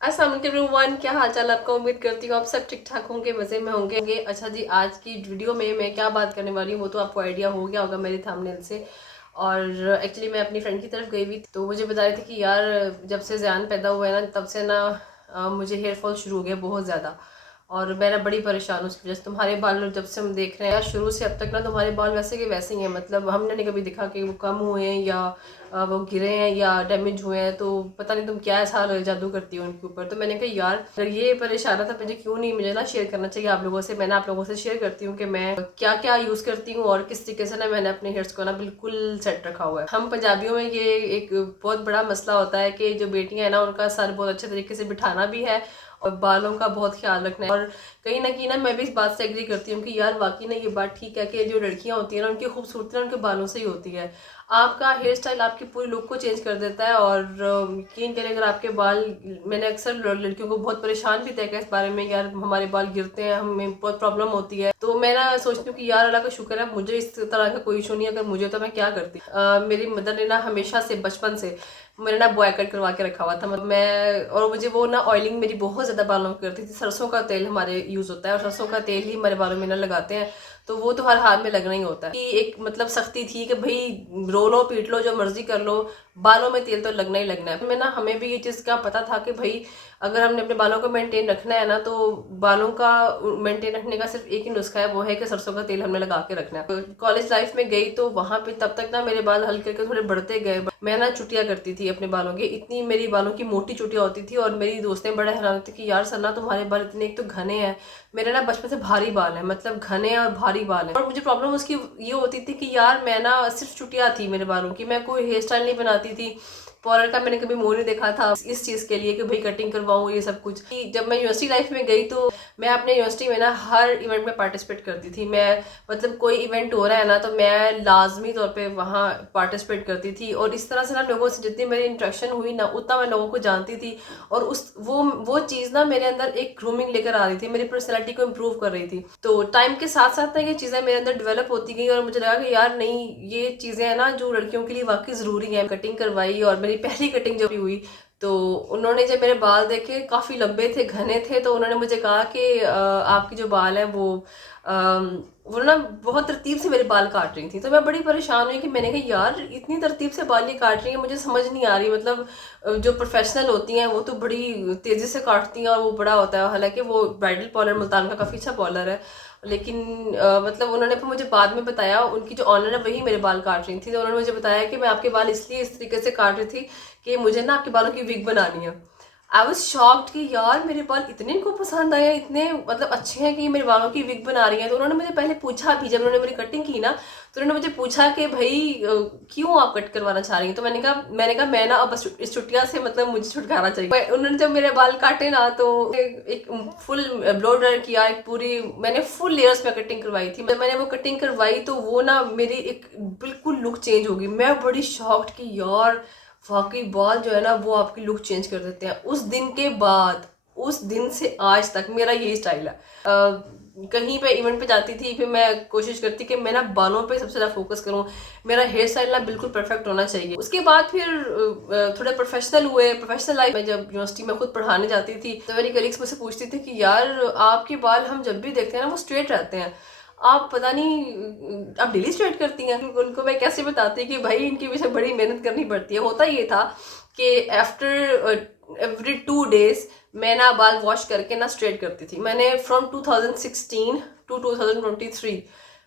अस्सलाम वालेकुम एवरीवन, क्या हाल चाल आपका। उम्मीद करती हूँ आप सब ठीक ठाक होंगे, मज़े में होंगे। अच्छा जी, आज की वीडियो में मैं क्या बात करने वाली हूँ वो तो आपको आइडिया हो गया होगा मेरे थंबनेल से। और एक्चुअली मैं अपनी फ्रेंड की तरफ गई हुई थी, तो मुझे बता रही थी कि यार जब से ज़यान पैदा हुआ है ना, तब से ना मुझे हेयर फॉल शुरू हो गया बहुत ज़्यादा। और मैं ना बड़ी परेशान हूँ उसकी वजह से। तुम्हारे बाल जब से हम देख रहे हैं यार, शुरू से अब तक ना तुम्हारे बाल वैसे के वैसे ही हैं। मतलब हमने नहीं कभी देखा कि वो कम हुए हैं या वो गिरे हैं या डैमेज हुए हैं। तो पता नहीं तुम क्या ऐसा जादू करती हो उनके ऊपर। तो मैंने कहा यार अगर ये परेशान था मुझे क्यों नहीं, मुझे ना शेयर करना चाहिए आप लोगों से। मैंने आप लोगों से शेयर करती हूँ कि मैं क्या क्या यूज़ करती हूँ और किस तरीके से ना मैंने अपने हेयर्स को ना बिल्कुल सेट रखा हुआ है। हम पंजाबियों में ये एक बहुत बड़ा मसला होता है कि जो बेटियां हैं ना, उनका सर बहुत अच्छे तरीके से बिठाना भी है और बालों का बहुत ख्याल रखना है। और कहीं ना कहीं ना मैं भी इस बात से एग्री करती हूँ कि यार वाकई ना ये बात ठीक है कि जो लड़कियां होती हैं ना, उनकी खूबसूरती ना उनके बालों से ही होती है। आपका हेयर स्टाइल आपकी पूरी लुक को चेंज कर देता है। और यकीन करें अगर आपके बाल, मैंने अक्सर लड़कियों को बहुत परेशान भी देखा इस बारे में, यार हमारे बाल गिरते हैं, हमें बहुत प्रॉब्लम होती है। तो मैं ना सोचती हूँ कि यार अल्लाह का शुक्र है मुझे इस तरह का कोई इशू नहीं है। अगर मुझे तो मैं क्या करती। मेरी मदर ने ना हमेशा से बचपन से मैंने ना बॉय कट करवा के रखा हुआ था। मतलब मैं, और मुझे वो ना ऑयलिंग मेरी बहुत ज़्यादा बालों में करती थी। सरसों का तेल हमारे यूज़ होता है और सरसों का तेल ही हमारे बालों में ना लगाते हैं। तो वो तो हर हाल में लगना ही होता है कि एक मतलब सख्ती थी कि भाई रो लो पीट लो जो मर्जी कर लो, बालों में तेल तो लगना ही लगना है। मैं ना, हमें भी ये चीज़ का पता था कि भाई अगर हमने अपने बालों को मेंटेन रखना है ना, तो बालों का मेंटेन रखने का सिर्फ एक ही नुस्खा है, वो है कि सरसों का तेल हमने लगा के रखना है। कॉलेज लाइफ में गई तो वहां पे तब तक ना मेरे बाल हल्के हल्के थोड़े बढ़ते गए। मैं ना चुटिया करती थी अपने बालों की, इतनी मेरी बालों की मोटी चुटिया होती थी। और मेरी दोस्तें बड़ा हैरान होती कि यार सन्ना तुम्हारे बाल इतने एक तो घने हैं। मेरे ना बचपन से भारी बाल है, मतलब घने और भारी बाल है। और मुझे प्रॉब्लम उसकी ये होती थी कि यार मैं ना सिर्फ चुटिया थी मेरे बालों की, मैं कोई हेयर स्टाइल नहीं बनाती थी। पार्लर का मैंने कभी मुंह नहीं देखा था इस चीज के लिए कि भाई कटिंग करवाऊं ये सब कुछ। जब मैं यूनिवर्सिटी लाइफ में गई तो मैं अपने यूनिवर्सिटी में ना हर इवेंट में पार्टिसिपेट करती थी। मैं मतलब कोई इवेंट हो रहा है ना, तो मैं लाजमी तौर पे वहाँ पार्टिसिपेट करती थी। और इस तरह से ना लोगों से जितनी मेरी इंटरेक्शन हुई ना, उतना मैं लोगों को जानती थी। और उस वो चीज़ ना मेरे अंदर एक ग्रूमिंग लेकर आ रही थी, मेरी पर्सनैलिटी को इम्प्रूव कर रही थी। तो टाइम के साथ साथ ना ये चीज़ें मेरे अंदर डेवलप होती गई और मुझे लगा कि यार नहीं, ये चीज़ें हैं ना जो लड़कियों के लिए वाकई ज़रूरी है। कटिंग करवाई और मेरी पहली कटिंग जब हुई तो उन्होंने जब मेरे बाल देखे, काफ़ी लंबे थे, घने थे, तो उन्होंने मुझे कहा कि आपके जो बाल हैं वो ना बहुत तरतीब से मेरे बाल काट रही थी। तो मैं बड़ी परेशान हुई कि मैंने कहा यार इतनी तरतीब से बाल ये काट रही है, मुझे समझ नहीं आ रही। मतलब जो प्रोफेशनल होती हैं वो तो बड़ी तेज़ी से काटती हैं और वो बड़ा होता है। हालांकि वो ब्राइडल पार्लर मुल्तान का काफ़ी अच्छा पार्लर है, लेकिन मतलब उन्होंने फिर मुझे बाद में बताया, उनकी जो ऑनर है वही मेरे बाल काट रही थी। तो उन्होंने मुझे बताया कि मैं आपके बाल इसलिए इस तरीके से काट रही थी कि मुझे ना आपके बालों की विग बनानी है। आई वॉज शॉक्ड कि यार मेरे बाल इतने इनको पसंद आए, इतने मतलब अच्छे हैं कि मेरे बालों की विग बना रही है। तो उन्होंने मुझे पहले पूछा भी, जब उन्होंने मेरी कटिंग की ना, तो उन्होंने मुझे पूछा कि भाई क्यों आप कट करवाना चाह रही हैं। तो मैंने कहा मैं ना अब इस छुट्टियां से मतलब मुझे छुटकारा चाहिए। उन्होंने जब मेरे बाल काटे ना, तो एक फुल ब्लो ड्राई किया, एक पूरी मैंने फुल लेयर्स में कटिंग करवाई थी। मैंने वो कटिंग करवाई तो वो ना मेरी एक बिल्कुल लुक चेंज हो गई। मैं बड़ी शॉक्ड कि यार वाकई बाल जो है ना वो आपकी लुक चेंज कर देते हैं। उस दिन के बाद, उस दिन से आज तक मेरा यही स्टाइल है। कहीं पे इवेंट पे जाती थी, फिर मैं कोशिश करती कि मैं ना बालों पे सबसे ज़्यादा फोकस करूं। मेरा हेयर स्टाइल ना बिल्कुल परफेक्ट होना चाहिए। उसके बाद फिर थोड़े प्रोफेशनल हुए। प्रोफेशनल लाइफ में जब यूनिवर्सिटी में खुद पढ़ाने जाती थी तो मेरी कलीग्स मुझसे पूछती थी कि यार आपके बाल हम जब भी देखते हैं ना वो स्ट्रेट रहते हैं, आप पता नहीं आप डेली स्ट्रेट करती हैं। उनको मैं कैसे बताती कि भाई इनके पीछे बड़ी मेहनत करनी पड़ती है। होता ये था कि आफ्टर एवरी 2 डेज मैं ना बाल वॉश करके ना स्ट्रेट करती थी। मैंने फ्रॉम 2016 टू 2023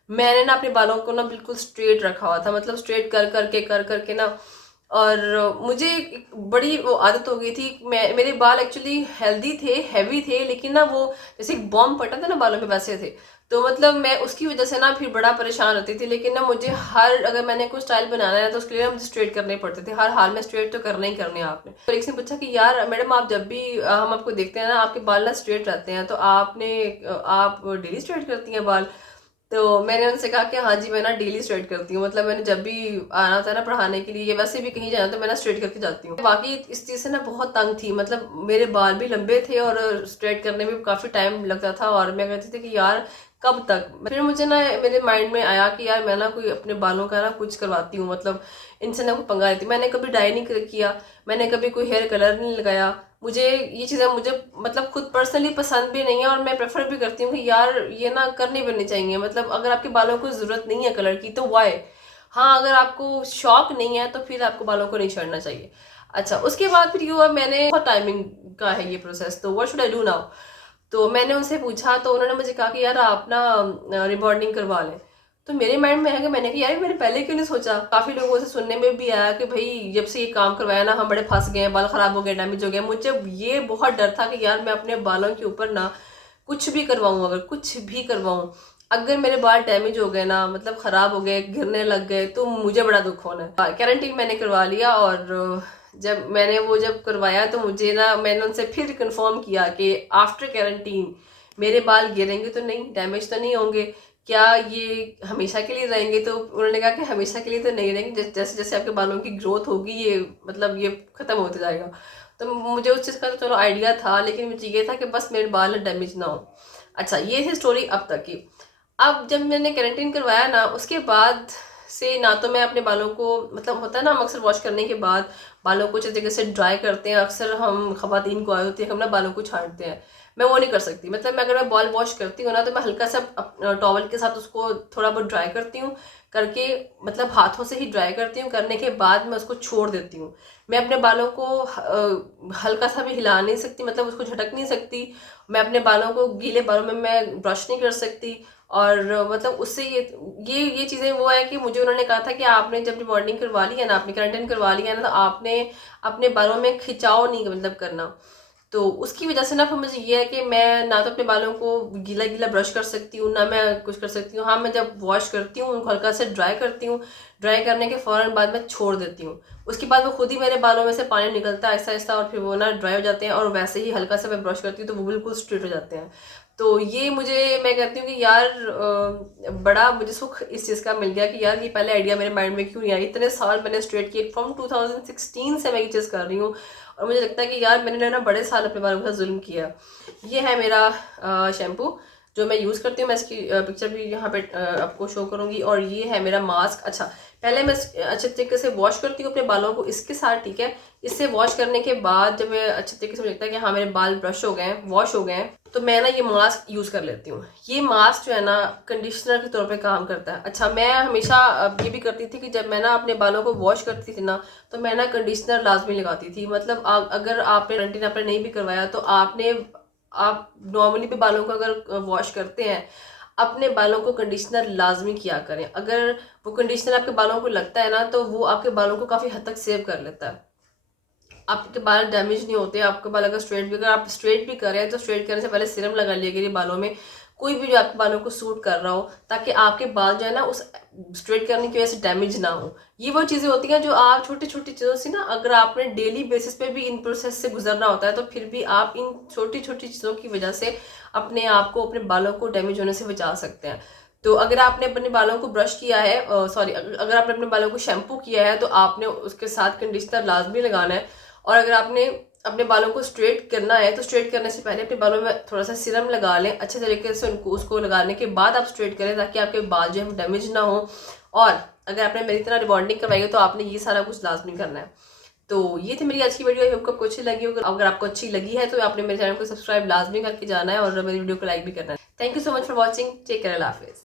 मैंने ना अपने बालों को ना बिल्कुल स्ट्रेट रखा हुआ था, मतलब स्ट्रेट कर करके ना। और मुझे एक बड़ी वो आदत हो गई थी। मेरे बाल एक्चुअली हेल्दी थे, हैवी थे, लेकिन ना वो जैसे एक बॉम्ब फटा था ना बालों में, वैसे थे। तो मतलब मैं उसकी वजह से ना फिर बड़ा परेशान होती थी। लेकिन ना मुझे हर, अगर मैंने कोई स्टाइल बनाना है तो उसके लिए मुझे स्ट्रेट करने पड़ते थे। हर हाल में स्ट्रेट तो करना ही करने हैं आपने। तो एक ने पूछा कि यार मैडम आप जब भी हम आपको देखते हैं ना आपके बाल ना स्ट्रेट रहते हैं, तो आप डेली स्ट्रेट करती हैं बाल? तो मैंने उनसे कहा कि हाँ जी मैं ना डेली स्ट्रेट करती हूँ। मतलब मैंने जब भी आना था ना पढ़ाने के लिए, वैसे भी कहीं जाना तो मैं ना स्ट्रेट करके जाती हूँ। बाकी इस चीज़ से ना बहुत तंग थी। मतलब मेरे बाल भी लंबे थे और स्ट्रेट करने में काफ़ी टाइम लगता था। और मैं कहती थी कि यार कब तक। फिर मुझे ना मेरे माइंड में आया कि यार मैं ना कोई अपने बालों का ना कुछ करवाती हूँ, मतलब इनसे ना कोई पंगा लेती। मैंने कभी डाई नहीं किया, मैंने कभी कोई हेयर कलर नहीं लगाया। मुझे ये चीज़ें मुझे मतलब खुद पर्सनली पसंद भी नहीं है, और मैं प्रेफर भी करती हूँ कि यार ये ना करनी भी नहीं चाहिए। मतलब अगर आपके बालों को ज़रूरत नहीं है कलर की तो वाई। हाँ, अगर आपको शौक नहीं है तो फिर आपको बालों को नहीं छेड़ना चाहिए। अच्छा, उसके बाद फिर ये हुआ, मैंने बहुत टाइमिंग का है ये प्रोसेस, तो what should I do now. तो मैंने उनसे पूछा तो उन्होंने मुझे कहा कि यार आप ना रिबॉन्डिंग करवा लें। तो मेरे माइंड में है कि मैंने कहा यार मैंने पहले क्यों नहीं सोचा। काफ़ी लोगों से सुनने में भी आया कि भाई जब से ये काम करवाया ना हम बड़े फंस गए हैं, बाल ख़राब हो गए, डैमेज हो गए। मुझे ये बहुत डर था कि यार मैं अपने बालों के ऊपर ना कुछ भी करवाऊँ, अगर कुछ भी करवाऊँ, अगर मेरे बाल डैमेज हो गए ना, मतलब ख़राब हो गए, गिरने लग गए, तो मुझे बड़ा दुख होना है। केराटिन मैंने करवा लिया, और जब करवाया तो मुझे ना मैंने उनसे फिर कंफर्म किया कि आफ्टर कैरेंटीन मेरे बाल गिरेंगे तो नहीं, डैमेज तो नहीं होंगे, क्या ये हमेशा के लिए रहेंगे। तो उन्होंने कहा कि हमेशा के लिए तो नहीं रहेंगे, जैसे जैसे आपके बालों की ग्रोथ होगी ये मतलब ये ख़त्म होते जाएगा। तो मुझे उस चीज़ का तो चलो आइडिया था, लेकिन मुझे ये था कि बस मेरे बाल डैमेज ना हो। अच्छा, ये थी स्टोरी अब तक की। अब जब मैंने कैरेंटीन करवाया ना, उसके बाद से ना तो मैं अपने बालों को, मतलब होता है ना हम अक्सर वॉश करने के बाद बालों को अच्छे तरीके से ड्राई करते हैं, अक्सर हम खवातीन को आए होती है हम ना बालों को छांटते हैं। मैं वो नहीं कर सकती। मतलब मैं अगर मैं बॉल वॉश करती हूँ ना तो मैं हल्का सा टॉवल के साथ उसको थोड़ा बहुत ड्राई करती हूँ, करके मतलब हाथों से ही ड्राई करती हूँ, करने के बाद मैं उसको छोड़ देती हूँ। मैं अपने बालों को हल्का सा भी हिला नहीं सकती, मतलब उसको झटक नहीं सकती। मैं अपने बालों को, गीले बालों में मैं ब्रश नहीं कर सकती। और मतलब उससे ये चीज़ें वो है कि मुझे उन्होंने कहा था कि आपने जब रिबॉन्डिंग करवा ली है ना, आपने केराटिन करवा लिया है ना, तो आपने अपने बालों में खिंचाव नहीं मतलब करना। तो उसकी वजह से ना फिर मुझे ये है कि मैं ना तो अपने बालों को गीला गीला ब्रश कर सकती हूँ, ना मैं कुछ कर सकती हूँ। हाँ, मैं जब वॉश करती हूँ उनको हल्का से ड्राई करती हूँ, ड्राई करने के फ़ौरन बाद मैं छोड़ देती हूँ। उसके बाद वो खुद ही मेरे बालों में से पानी निकलता है आहिस्ता आहिस्ता, और फिर वो ना ड्राई हो जाते हैं, और वैसे ही हल्का सा मैं ब्रश करती हूँ तो वो बिल्कुल स्ट्रेट हो जाते हैं। तो ये मुझे, मैं कहती हूँ कि यार बड़ा मुझे सुख इस चीज़ का मिल गया कि यार ये पहले आइडिया मेरे माइंड में क्यों नहीं आया। इतने साल मैंने स्ट्रेट किए, फ्रॉम 2016 से मैं ये चीज़ कर रही हूँ, और मुझे लगता है कि यार मैंने ना बड़े साल अपने बालों के साथ जुल्म किया। ये है मेरा शैम्पू जो मैं यूज़ करती हूँ। मैं इसकी पिक्चर भी यहाँ पे आपको शो करूँगी। और ये है मेरा मास्क। अच्छा, पहले मैं अच्छे तरीके से वॉश करती हूँ अपने बालों को इसके साथ, ठीक है। इससे वॉश करने के बाद जब मैं अच्छे तरीके से, मुझे लगता है कि हाँ मेरे बाल ब्रश हो गए हैं, वॉश हो गए हैं, तो मैं ना ये मास्क यूज़ कर लेती हूँ। ये मास्क जो है ना कंडीशनर के तौर पे काम करता है। अच्छा, मैं हमेशा ये भी करती थी कि जब मैं ना अपने बालों को वॉश करती थी ना, तो मैं ना कंडीशनर लाजमी लगाती थी। मतलब अगर आपने कैरेंटीन आपने नहीं भी करवाया तो आप नॉर्मली भी बालों को अगर वॉश करते हैं, अपने बालों को कंडीशनर लाजमी किया करें। अगर वो कंडीशनर आपके बालों को लगता है ना, तो वो आपके बालों को काफ़ी हद तक सेव कर लेता है। आपके बाल डैमेज नहीं होते। आपके बाल अगर आप स्ट्रेट भी कर रहे हैं तो स्ट्रेट करने से पहले सीरम लगा लिया करिए बालों में, कोई भी जो आपके बालों को सूट कर रहा हो, ताकि आपके बाल जो है ना उस स्ट्रेट करने की वजह से डैमेज ना हो। ये वो चीज़ें होती हैं जो आप छोटी छोटी चीज़ों से ना, अगर आपने डेली बेसिस पे भी इन प्रोसेस से गुजरना होता है, तो फिर भी आप इन छोटी छोटी चीज़ों की वजह से अपने आप को, अपने बालों को डैमेज होने से बचा सकते हैं। तो अगर आपने अपने बालों को ब्रश किया है, सॉरी, अगर आपने अपने बालों को शैम्पू किया है तो आपने उसके साथ कंडीशनर लाजमी लगाना है। और अगर आपने अपने बालों को स्ट्रेट करना है तो स्ट्रेट करने से पहले अपने बालों में थोड़ा सा सीरम लगा लें अच्छे तरीके से, उनको उसको लगाने के बाद आप स्ट्रेट करें, ताकि आपके बाल जो है डैमेज ना हो। और अगर आपने मेरी तरह रिबॉन्डिंग करवाई है तो आपने ये सारा कुछ लाजमी करना है। तो ये थी मेरी आज की वीडियो। आपको अच्छी लगी होगी, अगर आपको अच्छी लगी है तो आपने मेरे चैनल को सब्सक्राइब लाजमी करके जाना है और मेरी वीडियो को लाइक भी करना है। Thank you so much for watching. Take care, अल्लाह हाफिज़।